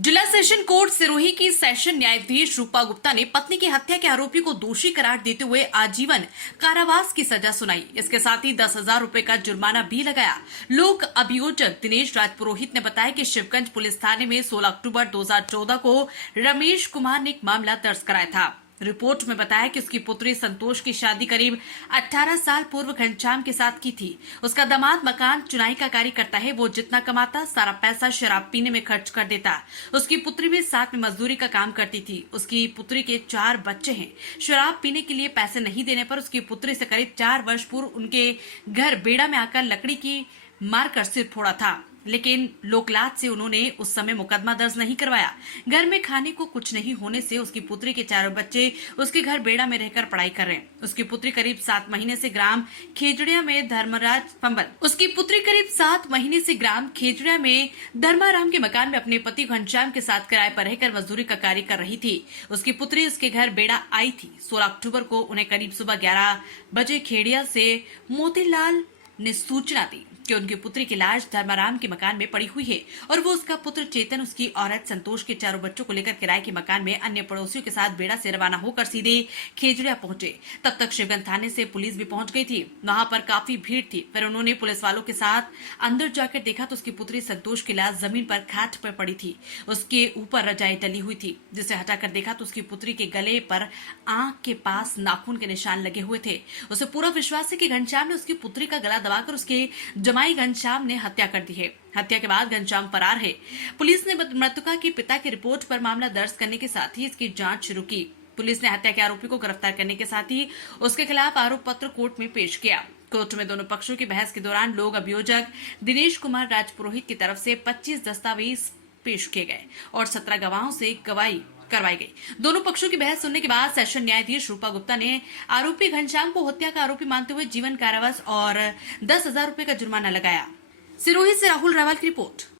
जिला session court Sirohi की session न्यायाधीश रूपा गुप्ता ने पत्नी की हत्या के आरोपी को दोषी करार देते हुए आजीवन कारावास की सजा सुनाई। इसके साथ ही 10,000 रुपए का जुर्माना भी लगाया। लोक अभियोजक दिनेश राजपुरोहित ने बताया कि शिवगंज पुलिस थाने में 16 अक्टूबर 2014 को रमेश कुमार ने एक मामला दर्ज कराया था। रिपोर्ट में बताया कि उसकी पुत्री संतोष की शादी करीब 18 साल पूर्व घनश्याम के साथ की थी। उसका दामाद मकान चुनाई का कार्य करता है। वो जितना कमाता सारा पैसा शराब पीने में खर्च कर देता। उसकी पुत्री भी साथ में मजदूरी का काम करती थी। उसकी पुत्री के 4 बच्चे हैं। शराब पीने के लिए पैसे नहीं देने पर उसकी पुत्री से करीब 4 वर्ष पूर्व उनके घर बेड़ा में आकर लकड़ी की मारकर सिर फोड़ा था, लेकिन लोकलाज से उन्होंने उस समय मुकदमा दर्ज नहीं करवाया। घर में खाने को कुछ नहीं होने से उसकी पुत्री के 4 बच्चे उसके घर बेड़ा में रहकर पढ़ाई कर रहे हैं। उसकी पुत्री करीब 7 महीने से ग्राम खेजड़िया में धर्माराम के मकान में अपने पति घनश्याम के साथ किराए पर रहकर मजदूरी का कार्य कर रही थी। उसकी पुत्री उसके घर बेड़ा आई थी। 16 अक्टूबर को उन्हें करीब सुबह 11 बजे खेड़िया से मोतीलाल ने सूचना दी कि उनकी पुत्री की लाश धर्माराम के मकान में पड़ी हुई है और वो उसका पुत्र चेतन, उसकी औरत संतोष के 4 बच्चों को लेकर किराए के मकान में अन्य पड़ोसियों के साथ बेड़ा से रवाना होकर सीधे खेजड़िया पहुंचे। तब तक शिवगंज थाने से पुलिस भी पहुंच गई थी। वहां पर काफी भीड़ थी। फिर उन्होंने पुलिस वालों के साथ अंदर जाकर देखा तो उसकी पुत्री संतोष की लाश जमीन पर खाट पर पड़ी थी। उसके ऊपर रजाई डली हुई थी, जिसे हटाकर देखा तो उसकी पुत्री के गले पर आंख के पास नाखून के निशान लगे हुए थे। उसे पूरा विश्वास है कि घनश्याम ने उसकी पुत्री का गला दबाकर उसके जमाई घनश्याम ने हत्या कर दी है। हत्या के बाद घनश्याम फरार है। पुलिस ने मृतका के पिता की रिपोर्ट पर मामला दर्ज करने के साथ ही इसकी जांच शुरू की। पुलिस ने हत्या के आरोपी को गिरफ्तार करने के साथ ही उसके खिलाफ आरोप पत्र कोर्ट में पेश किया। कोर्ट में दोनों पक्षों की बहस के दौरान लोक अभियोजक दिनेश कुमार राजपुरोहित की तरफ से 25 दस्तावेज पेश किए गए और 17 गवाहों से गवाही करवाई गई। दोनों पक्षों की बहस सुनने के बाद सेशन न्यायाधीश रूपा गुप्ता ने आरोपी घनश्याम को हत्या का आरोपी मानते हुए जीवन कारावास और 10,000 रुपए का जुर्माना लगाया। सिरोही से राहुल रावल की रिपोर्ट।